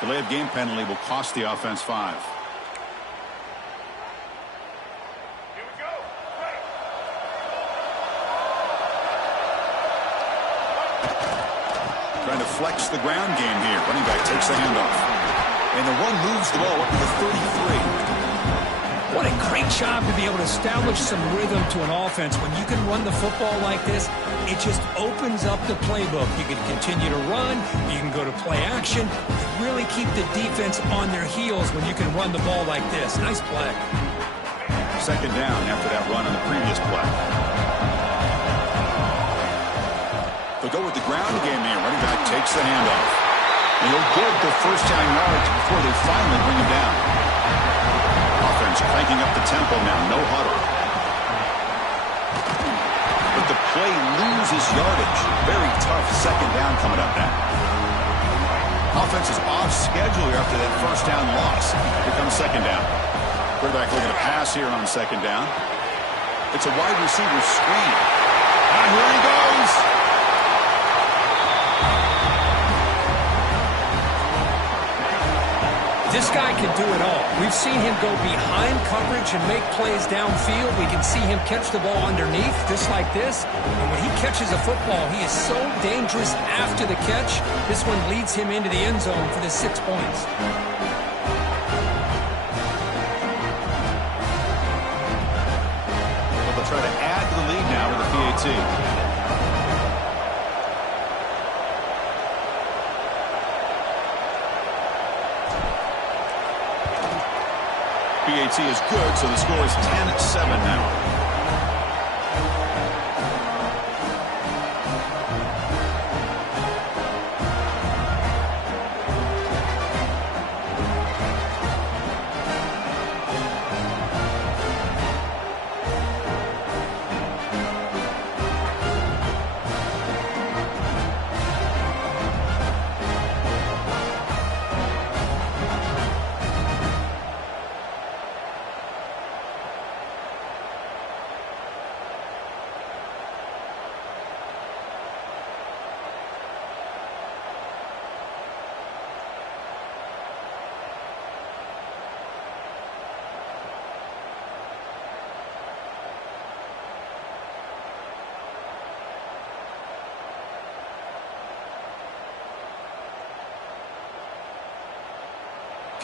Delay of game penalty will cost the offense 5. Trying to flex the ground game here. Running back takes the handoff. And the run moves the ball up to the 33. What a great job to be able to establish some rhythm to an offense. When you can run the football like this, it just opens up the playbook. You can continue to run. You can go to play action. You really keep the defense on their heels when you can run the ball like this. Nice play. Second down after that run on the previous play. They'll go with the ground game here. Running back takes the handoff. And he'll get the first down yards before they finally bring him down. Offense cranking up the tempo now. No huddle. But the play loses yardage. Very tough second down coming up now. Offense is off schedule here after that first down loss. Here comes second down. Quarterback looking to pass here on second down. It's a wide receiver screen. And here he goes. This guy can do it all. We've seen him go behind coverage and make plays downfield. We can see him catch the ball underneath, just like this. And when he catches a football, he is so dangerous after the catch. This one leads him into the end zone for the 6 points. Well, they'll try to add to the lead now with the PAT. PAT is good, so the score is 10-7 now.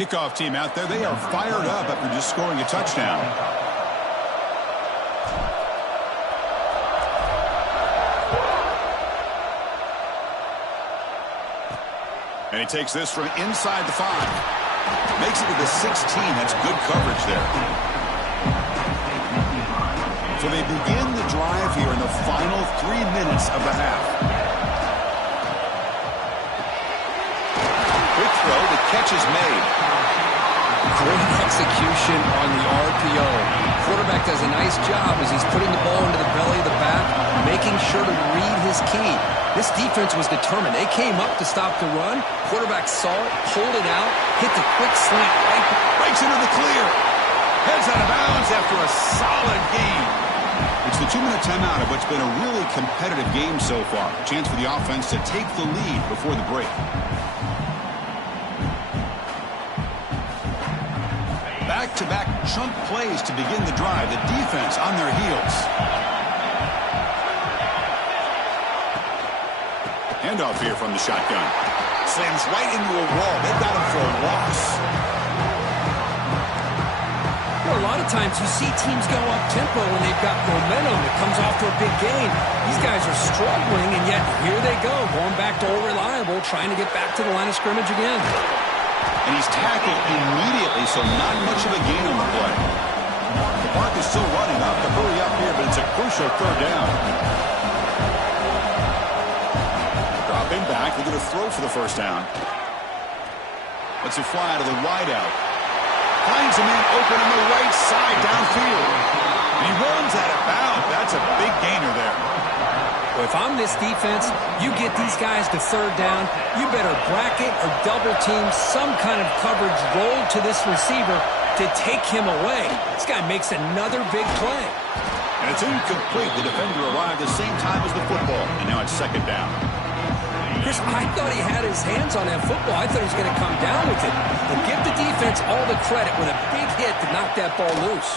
Kickoff team out there, they are fired up after just scoring a touchdown. And he takes this from inside the 5. Makes it to the 16. That's good coverage there. So they begin the drive here in the final 3 minutes of the half. Quick throw, the catch is made. Great execution on the RPO. Quarterback does a nice job as he's putting the ball into the belly of the back, making sure to read his key. This defense was determined. They came up to stop the run. Quarterback saw it, pulled it out, hit the quick slant. Breaks into the clear. Heads out of bounds after a solid game. It's the 2-minute timeout of what's been a really competitive game so far. A chance for the offense to take the lead before the break. Back-to-back chunk plays to begin the drive. The defense on their heels. Handoff here from the shotgun. Slams right into a wall. They've got him for a loss. Well, a lot of times you see teams go up-tempo when they've got momentum that comes after a big gain. These guys are struggling, and yet here they go, going back to old reliable, trying to get back to the line of scrimmage again. And he's tackled immediately, so not much of a gain on the play. The clock is still running up to hurry up here, but it's a crucial third down. Dropping back, they're going to throw for the first down. Let's it fly out of the wideout. Finds a man open on the right side downfield. And he runs out of bounds. That's a big gainer there. Well, if I'm this defense, you get these guys to third down, you better bracket or double team some kind of coverage roll to this receiver to take him away. This guy makes another big play. And it's incomplete. The defender arrived the same time as the football, and now it's second down. Chris, I thought he had his hands on that football. I thought he was going to come down with it. But give the defense all the credit with a big hit to knock that ball loose.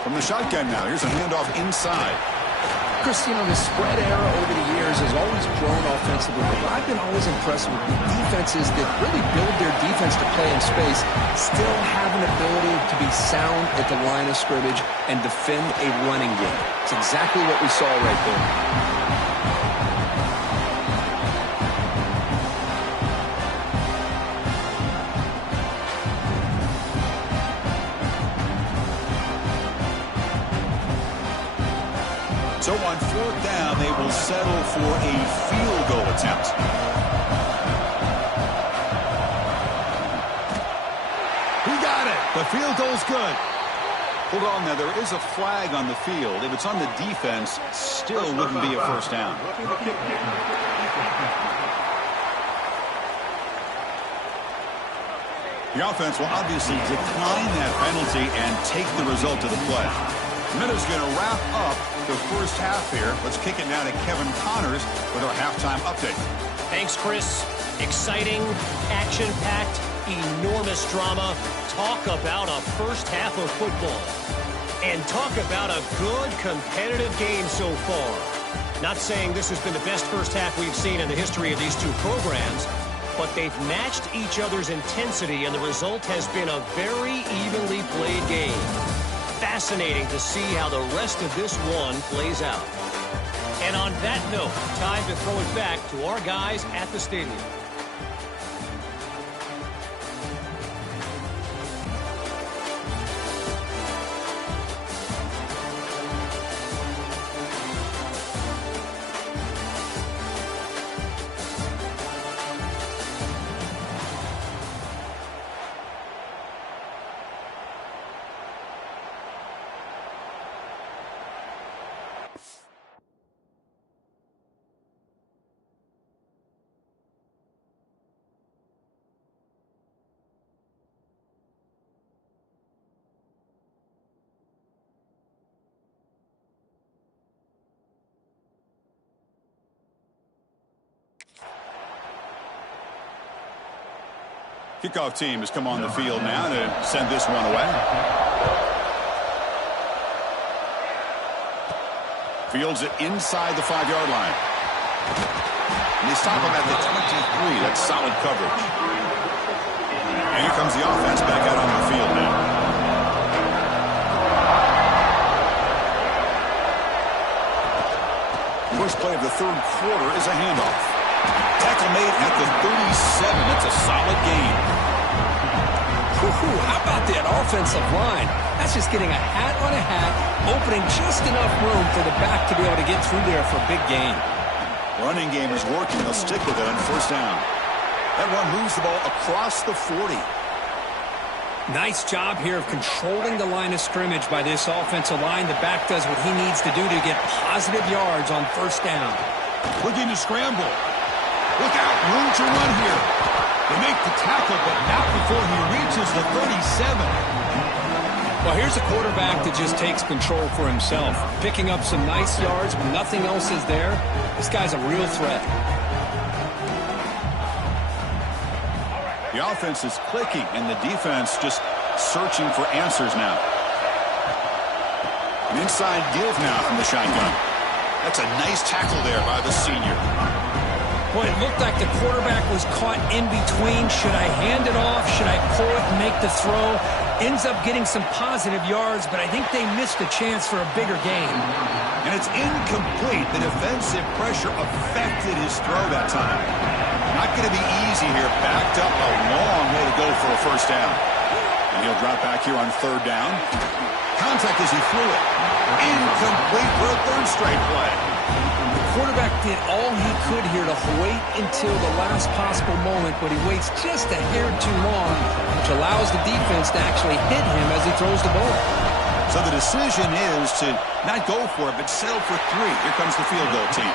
From the shotgun now, here's a handoff inside. Chris, you know, the spread era over the years has always grown offensively, but I've been always impressed with defenses that really build their defense to play in space, still have an ability to be sound at the line of scrimmage and defend a running game. It's exactly what we saw right there. So on fourth down, they will settle for a field goal attempt. He got it. The field goal's good. Hold on now. There is a flag on the field. If it's on the defense, still wouldn't be a first down. The offense will obviously decline that penalty and take the result of the play. Minutes going to wrap up the first half here. Let's kick it now to Kevin Connors with our halftime update. Thanks, Chris. Exciting, action-packed, enormous drama. Talk about a first half of football. And talk about a good competitive game so far. Not saying this has been the best first half we've seen in the history of these two programs, but they've matched each other's intensity, and the result has been a very evenly played game. Fascinating to see how the rest of this one plays out. And on that note, time to throw it back to our guys at the stadium. Kickoff team has come on the field now to send this one away. Fields it inside the 5-yard line. And they stop him at the 23. That's solid coverage. And here comes the offense back out on the field now. First play of the third quarter is a handoff. Tackle made at the 37. That's a solid gain. How about that offensive line? That's just getting a hat on a hat, opening just enough room for the back to be able to get through there for a big gain. Running game is working. They'll stick with it on first down. That one moves the ball across the 40. Nice job here of controlling the line of scrimmage by this offensive line. The back does what he needs to do to get positive yards on first down. Looking to scramble. Look out, room to run here. They make the tackle, but not before he reaches the 37. Well, here's a quarterback that just takes control for himself. Picking up some nice yards when nothing else is there. This guy's a real threat. The offense is clicking, and the defense just searching for answers now. An inside give now from the shotgun. That's a nice tackle there by the senior. Boy, it looked like the quarterback was caught in between. Should I hand it off? Should I pull it and make the throw? Ends up getting some positive yards, but I think they missed a chance for a bigger gain. And it's incomplete. The defensive pressure affected his throw that time. Not going to be easy here. Backed up a long way to go for a first down. And he'll drop back here on third down. Contact as he threw it. Incomplete for a third straight play. The quarterback did all he could here to wait until the last possible moment, but he waits just a hair too long, which allows the defense to actually hit him as he throws the ball. So the decision is to not go for it, but settle for 3. Here comes the field goal team.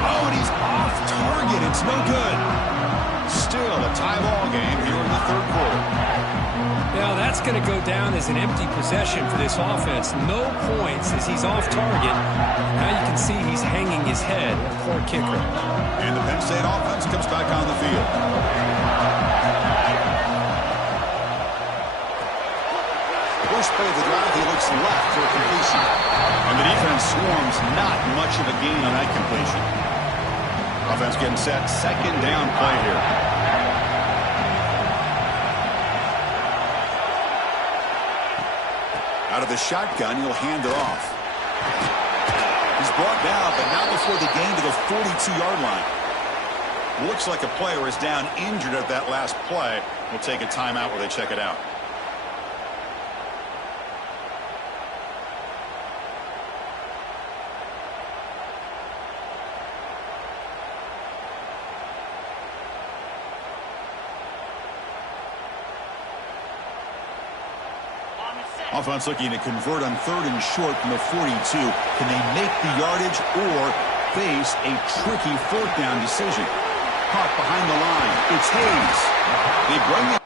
Oh, and he's off target. It's no good. Still a tie ball game here in the third quarter. Now that's going to go down as an empty possession for this offense. No points as he's off target. Now you can see he's hanging his head. Poor kicker. And the Penn State offense comes back on the field. First play of the drive, he looks left for a completion. And the defense swarms, not much of a gain on that completion. Offense getting set, second down play here. Out of the shotgun, he'll hand it off. He's brought down, but not before the gain to the 42-yard line. Looks like a player is down injured at that last play. We'll take a timeout while they check it out. Offense looking to convert on 3rd and short from the 42. Can they make the yardage or face a tricky 4th down decision? Caught behind the line. It's Hayes. They bring it.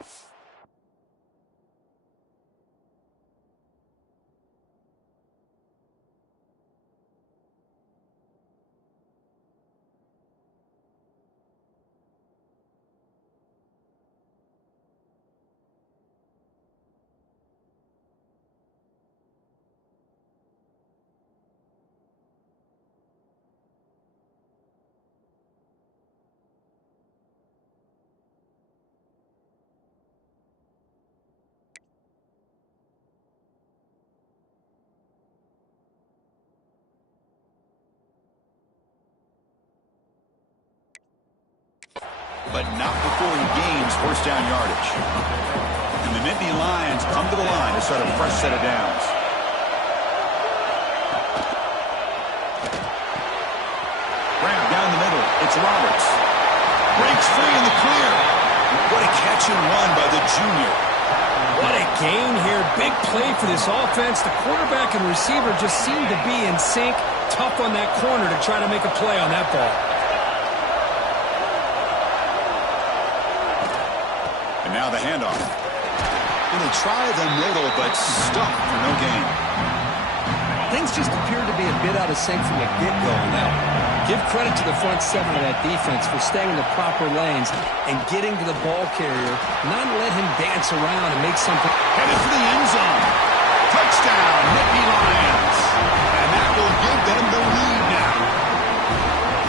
But not before he gains first down yardage. And the Nittany Lions come to the line to start a fresh set of downs. Grab down the middle. It's Roberts. Breaks free in the clear. What a catch and run by the junior. What a gain here. Big play for this offense. The quarterback and receiver just seem to be in sync. Tough on that corner to try to make a play on that ball. And now the handoff. And they try the middle, but stuck for no gain. Things just appeared to be a bit out of sync from the get-go on that one. Give credit to the front 7 of that defense for staying in the proper lanes and getting to the ball carrier, not let him dance around and make something. Headed for the end zone. Touchdown, Nittany Lions. And that will give them the lead now.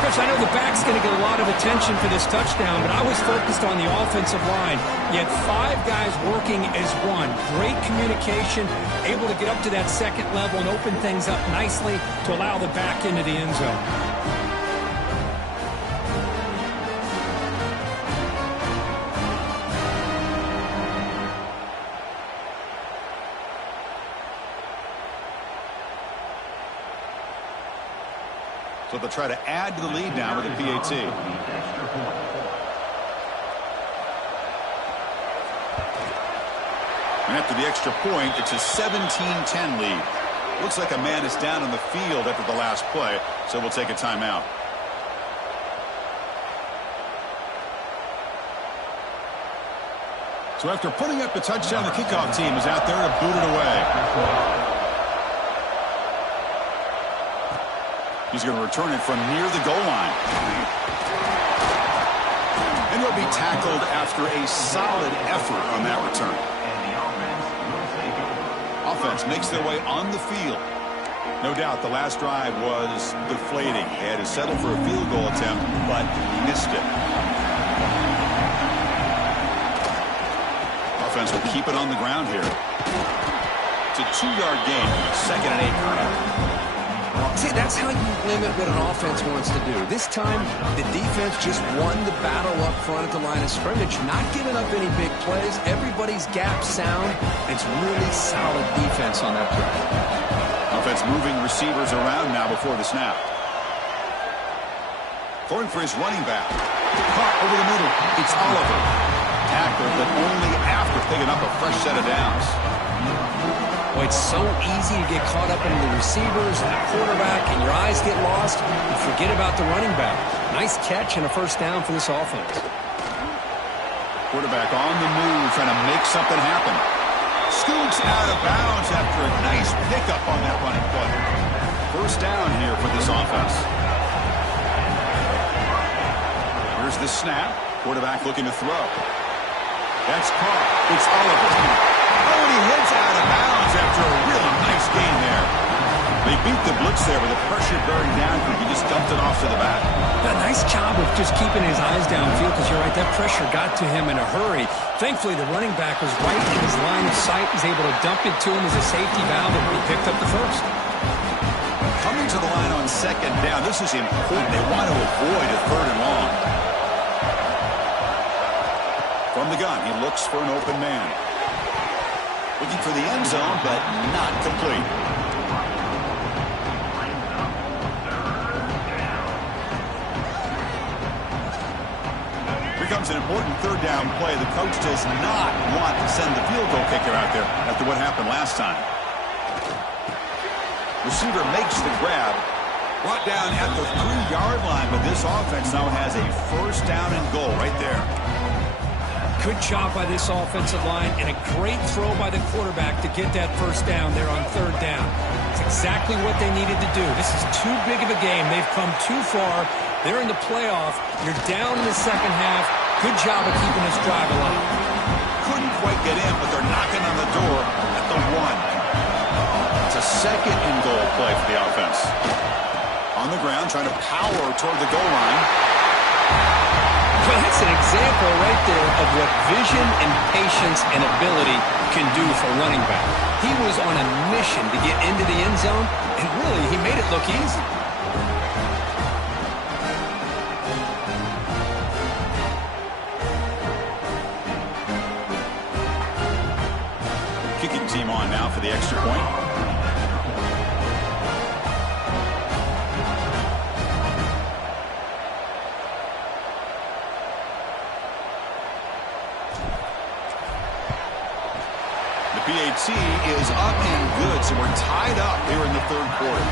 Chris, I know the back's going to get a lot of attention for this touchdown, but I was focused on the offensive line. You had 5 guys working as one. Great communication, able to get up to that second level and open things up nicely to allow the back into the end zone. So they'll try to add to the lead now with a PAT. And after the extra point, it's a 17-10 lead. Looks like a man is down on the field after the last play, so we'll take a timeout. So after putting up the touchdown, the kickoff team is out there to boot it away. He's going to return it from near the goal line. And he'll be tackled after a solid effort on that return. Offense makes their way on the field. No doubt the last drive was deflating. They had to settle for a field goal attempt, but missed it. Offense will keep it on the ground here. It's a 2-yard gain. 2nd and 8 currently. See, that's how you limit what an offense wants to do. This time, the defense just won the battle up front at the line of scrimmage, not giving up any big plays. Everybody's gap sound. It's really solid defense on that drive. Offense moving receivers around now before the snap. Going for his running back. Caught over the middle. It's Oliver. Tackled, but only after picking up a fresh set of downs. Well, it's so easy to get caught up in the receivers and the quarterback, and your eyes get lost. You forget about the running back. Nice catch and a first down for this offense. Quarterback on the move, trying to make something happen. Scoots out of bounds after a nice pickup on that running play. First down here for this offense. Here's the snap. Quarterback looking to throw. That's caught. It's Oliver. Oh, and he hits out of bounds after a really nice gain there. They beat the blitz there with the pressure bearing down. He just dumped it off to the back. A nice job of just keeping his eyes downfield, because you're right, that pressure got to him in a hurry. Thankfully, the running back was right in his line of sight. He's able to dump it to him as a safety valve, and he picked up the first. Coming to the line on second down, this is important. They want to avoid a third and long. From the gun, he looks for an open man. Looking for the end zone, but not complete. Here comes an important third down play. The coach does not want to send the field goal kicker out there after what happened last time. Receiver makes the grab. Brought down at the 3-yard line, but this offense now has a first down and goal right there. Good job by this offensive line, and a great throw by the quarterback to get that first down there on third down. It's exactly what they needed to do. This is too big of a game. They've come too far. They're in the playoff. You're down in the second half. Good job of keeping this drive alive. Couldn't quite get in, but they're knocking on the door at the 1. It's a second and goal play for the offense. On the ground, trying to power toward the goal line. Well, that's an example right there of what vision and patience and ability can do for a running back. He was on a mission to get into the end zone, and really, he made it look easy. Kicking team on now for the extra point. The PAT is up and good, so we're tied up here in the third quarter.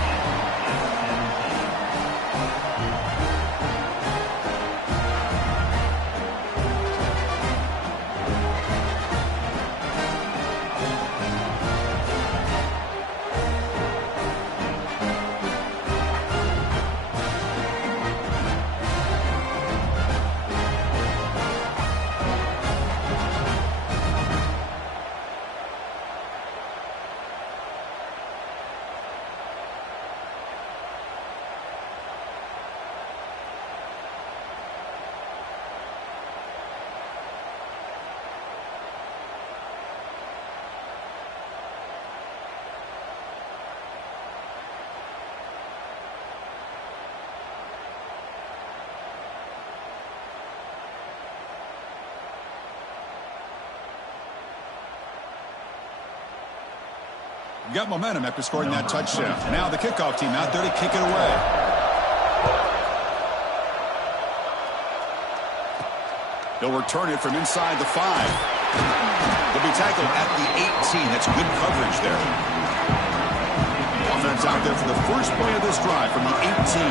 Got momentum after scoring that touchdown. Now the kickoff team out there to kick it away. They'll return it from inside the 5. They'll be tackled at the 18. That's good coverage there. Offense out there for the first play of this drive from the 18.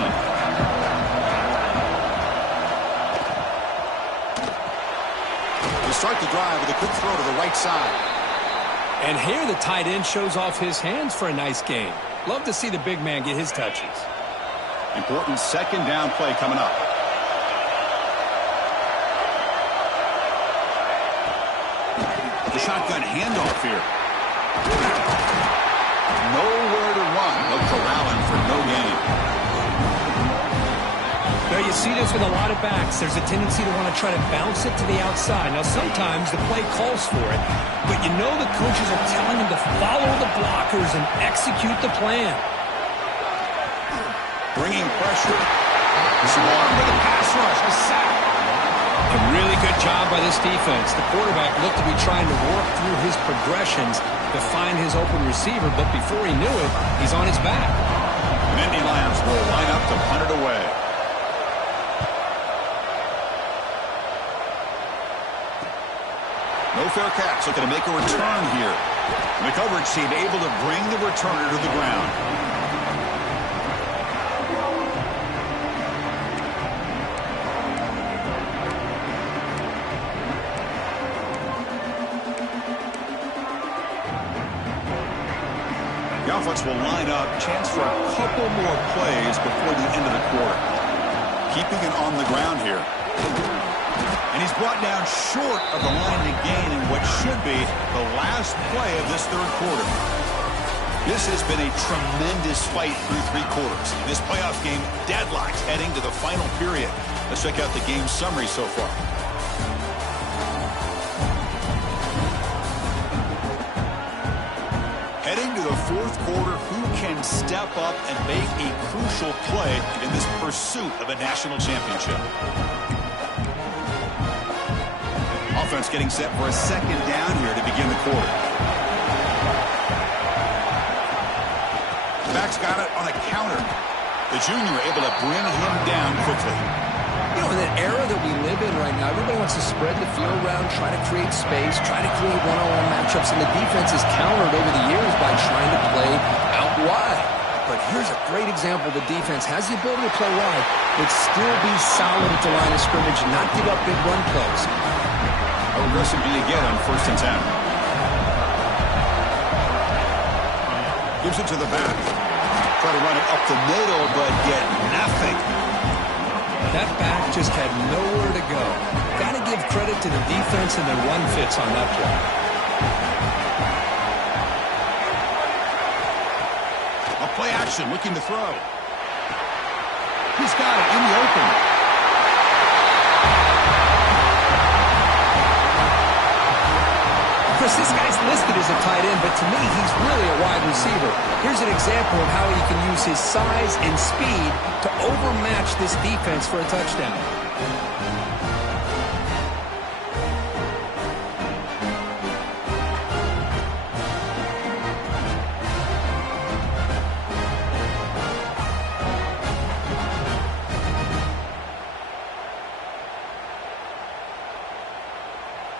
They start the drive with a quick throw to the right side. And here the tight end shows off his hands for a nice game. Love to see the big man get his touches. Important second down play coming up. The shotgun handoff here. Nowhere to run. They'll corral him for no gain. Now you see this with a lot of backs. There's a tendency to want to try to bounce it to the outside. Now sometimes the play calls for it, but you know the coaches are telling them to follow the blockers and execute the plan. Bringing pressure. Swarm with a pass rush. A sack. A really good job by this defense. The quarterback looked to be trying to work through his progressions to find his open receiver, but before he knew it, he's on his back. And Indy Lions will line up to punt it away. No fair catch. Looking to make a return here. The coverage team able to bring the returner to the ground. The offense will line up. Chance for a couple more plays before the end of the quarter. Keeping it on the ground here. And he's brought down short of the line to gain in what should be the last play of this third quarter. This has been a tremendous fight through three quarters. This playoff game deadlocked heading to the final period. Let's check out the game summary so far. Heading to the fourth quarter, who can step up and make a crucial play in this pursuit of a national championship? Offense getting set for a second down here to begin the quarter. Back's got it on a counter. The junior able to bring him down quickly. You know, in that era that we live in right now, everybody wants to spread the field around, try to create space, try to create one-on-one matchups, and the defense is countered over the years by trying to play out wide. But here's a great example. The defense has the ability to play wide, but still be solid at the line of scrimmage, not give up big run plays. How aggressive do you get on 1st and 10? Gives it to the back. Try to run it up the middle, but get nothing. That back just had nowhere to go. Got to give credit to the defense and their run fits on that play. A play action, looking to throw. He's got it in the open. Chris, this guy's listed as a tight end, but to me, he's really a wide receiver. Here's an example of how he can use his size and speed to overmatch this defense for a touchdown.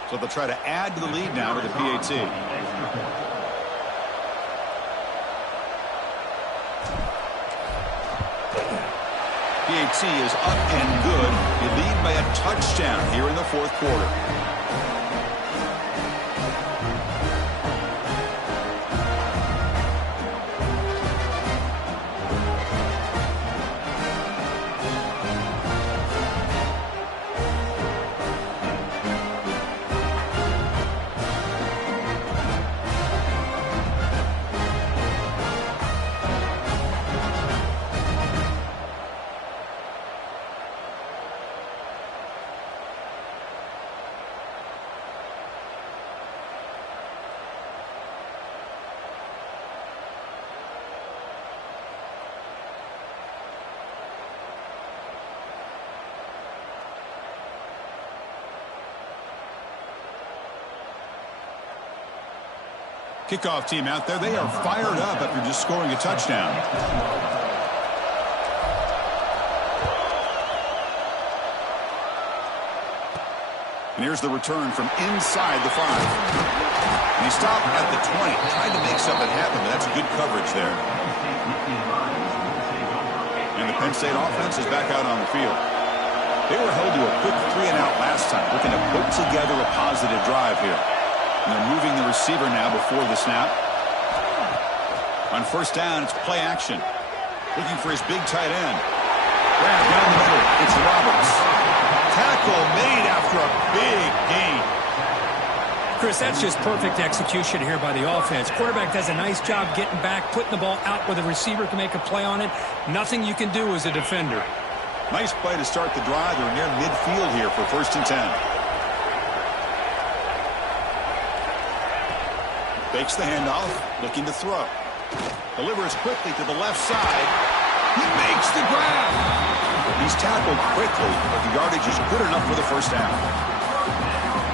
So they'll try to add to the lead now to the PAT. PAT is up and good. You lead by a touchdown here in the fourth quarter. Kickoff team out there, they are fired up after just scoring a touchdown. And here's the return from inside the 5. And he stopped at the 20, tried to make something happen, but that's good coverage there. And the Penn State offense is back out on the field. They were held to a quick 3-and-out last time, looking to put together a positive drive here. And they're moving the receiver now before the snap. On 1st down, it's play action. Looking for his big tight end. Grab down the middle. It's Roberts. Tackle made after a big gain. Chris, that's just perfect execution here by the offense. Quarterback does a nice job getting back, putting the ball out where the receiver can make a play on it. Nothing you can do as a defender. Nice play to start the drive. They're near midfield here for 1st and 10. Fakes the handoff, looking to throw. Delivers quickly to the left side. He makes the grab. He's tackled quickly, but the yardage is good enough for the 1st down.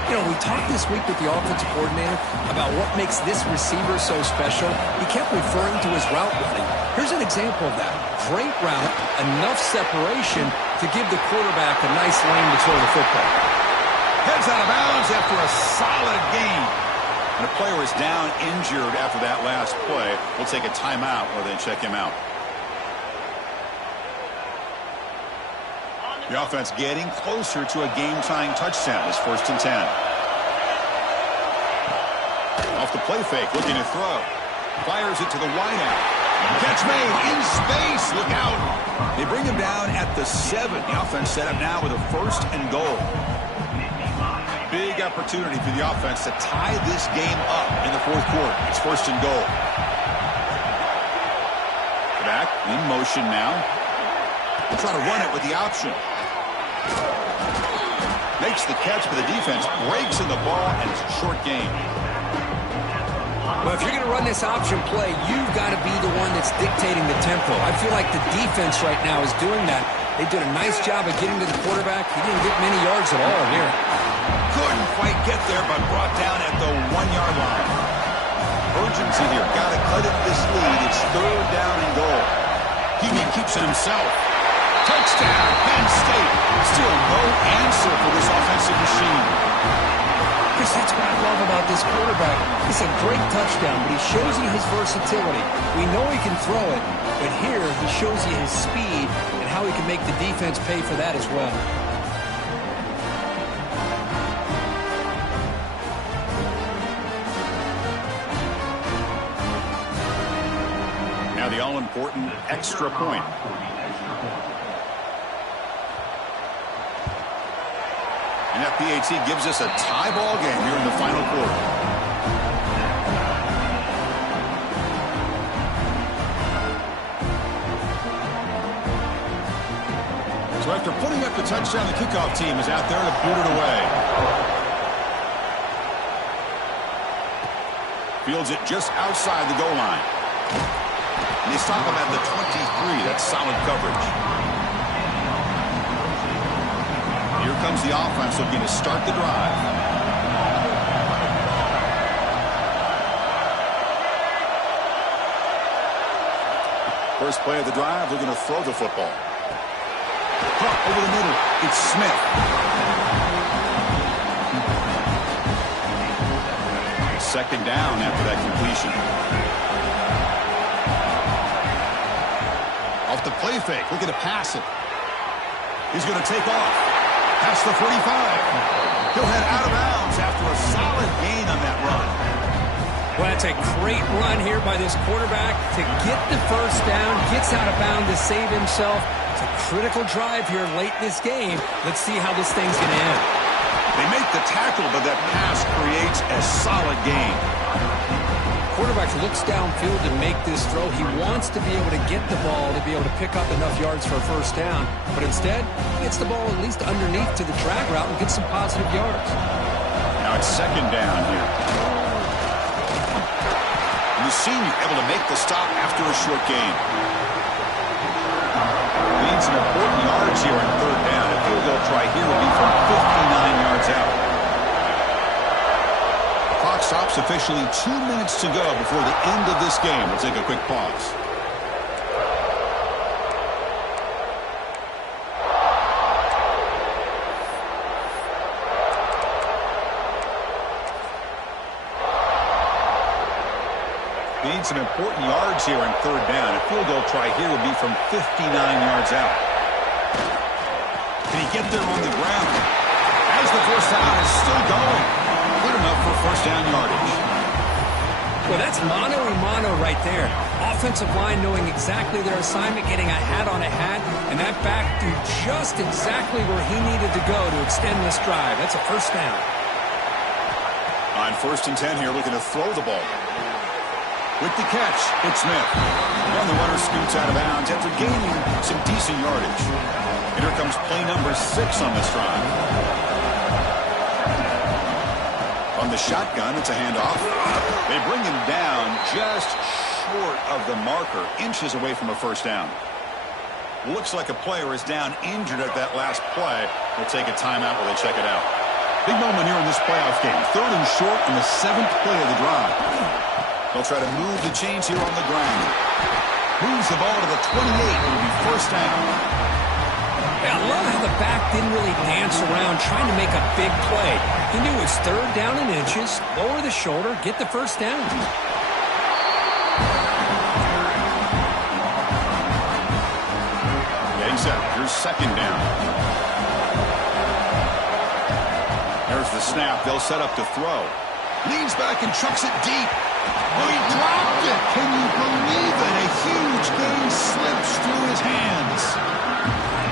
You know, we talked this week with the offensive coordinator about what makes this receiver so special. He kept referring to his route running. Here's an example of that. Great route, enough separation to give the quarterback a nice lane to throw the football. Heads out of bounds after a solid gain. And a player is down injured after that last play. We'll take a timeout while they check him out. The offense getting closer to a game-tying touchdown. It's 1st and 10. Off the play fake, looking to throw. Fires it to the wideout. Catch made in space. Look out. They bring him down at the 7. The offense set up now with a 1st and goal. Big opportunity for the offense to tie this game up in the 4th quarter. It's 1st and goal. Back in motion now. They'll try to run it with the option. Makes the catch, but the defense breaks in the ball, and it's a short game. Well, if you're going to run this option play, you've got to be the one that's dictating the tempo. I feel like the defense right now is doing that. They did a nice job of getting to the quarterback. He didn't get many yards at all here. Couldn't quite get there, but brought down at the 1-yard line. Urgency here. Got to cut it this lead. It's 3rd down and goal. Heaney keeps it himself. Touchdown, Penn State. Still no answer for this offensive machine. Chris, that's what I love about this quarterback. It's a great touchdown, but he shows you his versatility. We know he can throw it, but here he shows you his speed and how he can make the defense pay for that as well. Now the all-important extra point. And that PAT gives us a tie ball game here in the final quarter. So after putting up the touchdown, the kickoff team is out there to boot it away. Fields it just outside the goal line. And they stop him at the 23. That's solid coverage. Here comes the offense looking to start the drive. First play of the drive, looking to throw the football. Over the middle, it's Smith. Second down after that completion. Off the play fake, looking to pass it. He's going to take off. Past the 45. He'll head out of bounds after a solid gain on that run. Well, that's a great run here by this quarterback to get the first down, gets out of bounds to save himself. It's a critical drive here late in this game. Let's see how this thing's going to end. They make the tackle, but that pass creates a solid gain. Quarterback looks downfield to make this throw. He wants to be able to get the ball to be able to pick up enough yards for a first down. But instead, he gets the ball at least underneath to the drag route and gets some positive yards. Now it's second down here. And the senior able to make the stop after a short gain. Needs some important yards here on 3rd down. A field goal try here will be from 59 yards out. Clock stops officially 2 minutes to go before the end of this game. We'll take a quick pause. Need some important yards here on 3rd down. A field goal try here will be from 59 yards out. Can he get there on the ground? As the first down is still going. Good enough for first down yardage. Well, that's mano-a-mano right there. Offensive line knowing exactly their assignment, getting a hat on a hat, and that back threw just exactly where he needed to go to extend this drive. That's a first down. On 1st and 10 here, looking to throw the ball. With the catch, it's Smith. And the runner scoots out of bounds after gaining some decent yardage. And here comes play number 6 on this drive. On the shotgun, it's a handoff. They bring him down just short of the marker, inches away from a first down. Looks like a player is down injured at that last play. We'll take a timeout while they check it out. Big moment here in this playoff game. 3rd and short in the 7th play of the drive. They'll try to move the chains here on the ground. Moves the ball to the 28. It'll be first down. Yeah, I love how the back didn't really dance around trying to make a big play. He knew it's third down in inches, lower the shoulder, get the first down. Getting set. Here's second down. There's the snap. They'll set up to throw. Leans back and chucks it deep. Oh, he dropped it. Can you believe it? A huge gain slips through his hands.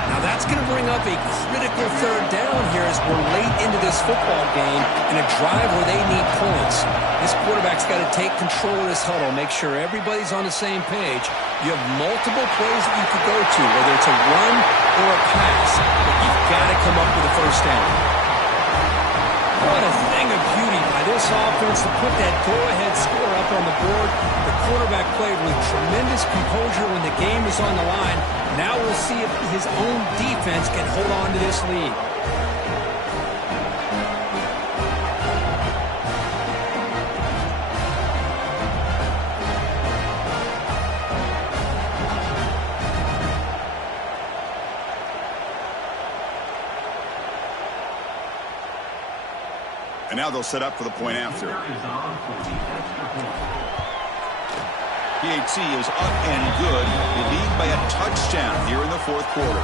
Now that's going to bring up a critical third down here as we're late into this football game in a drive where they need points. This quarterback's got to take control of this huddle, make sure everybody's on the same page. You have multiple plays that you could go to, whether it's a run or a pass, but you've got to come up with a first down. What a thing of beauty by this offense to put that go-ahead score up on the board. The quarterback played with tremendous composure when the game was on the line. Now we'll see if his own defense can hold on to this lead. And now they'll set up for the point after. PAT is up and good. They lead by a touchdown here in the fourth quarter.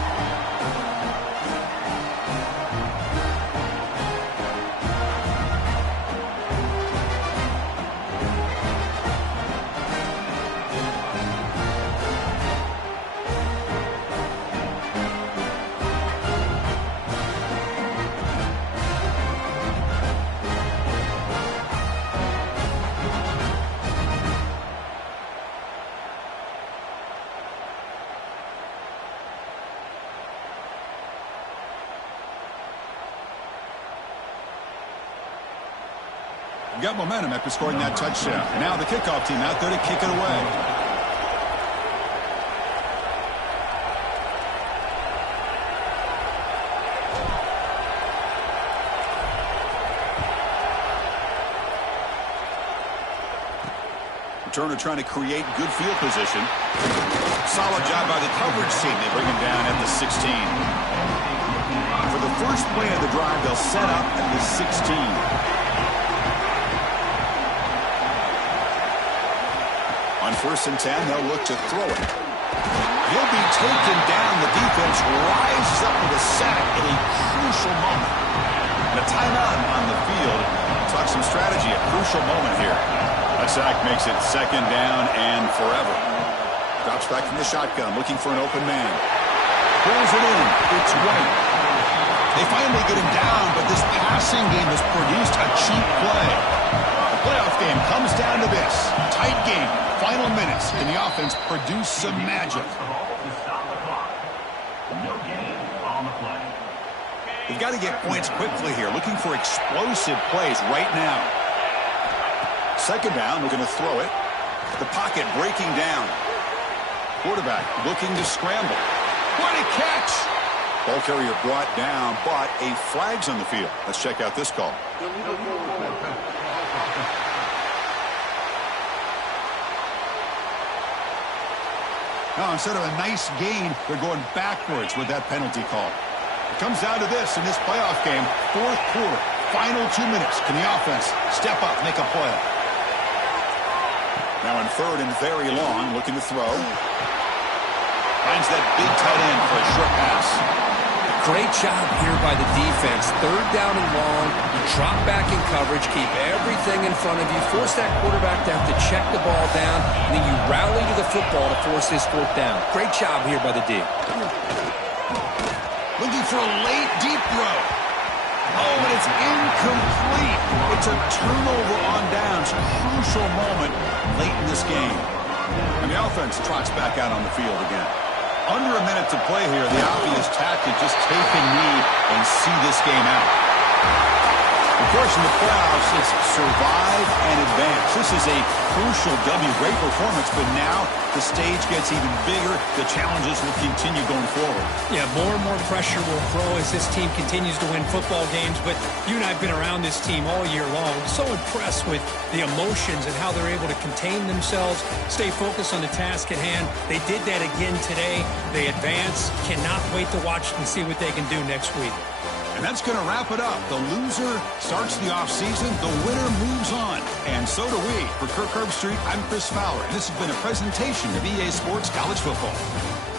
Got momentum after scoring that touchdown. Now the kickoff team out there to kick it away. Returner trying to create good field position. Solid job by the coverage team. They bring him down at the 16. For the first play of the drive, they'll set up at the 16. On 1st and 10, they'll look to throw it. He'll be taken down. The defense rises up with a sack at a crucial moment. And a timeout on the field. Talk some strategy, a crucial moment here. That sack makes it second down and forever. Drops back from the shotgun, looking for an open man. Pulls it in. It's White. They finally get him down, but this passing game has produced a cheap play. The playoff game comes down to this. Tight game. Final minutes. Can the offense produce some magic? They've got to get points quickly here. Looking for explosive plays right now. Second down. We're going to throw it. The pocket breaking down. Quarterback looking to scramble. What a catch! Ball carrier brought down, but a flag's on the field. Let's check out this call. Now, instead of a nice gain, they're going backwards with that penalty call. It comes down to this in this playoff game, fourth quarter, final 2 minutes. Can the offense step up, make a play? Now in third and very long, looking to throw. Finds that big tight end for a short pass. Great job here by the defense. Third down and long. You drop back in coverage, keep everything in front of you, force that quarterback to have to check the ball down, and then you rally to the football to force this fourth down. Great job here by the D. Looking for a late deep throw. Oh, but it's incomplete. It's a turnover on downs. Crucial moment late in this game. And the offense trots back out on the field again. Under a minute to play here. The obvious tactic, just take a knee and see this game out. Of course, in the playoffs, it's survive and advance. This is a crucial W. Great performance, but now the stage gets even bigger. The challenges will continue going forward. Yeah, more and more pressure will grow as this team continues to win football games, but you and I have been around this team all year long. So impressed with the emotions and how they're able to contain themselves, stay focused on the task at hand. They did that again today. They advance. Cannot wait to watch and see what they can do next week. And that's going to wrap it up. The loser starts the offseason. The winner moves on. And so do we. For Kirk Herbstreit, I'm Chris Fowler. And this has been a presentation of EA Sports College Football.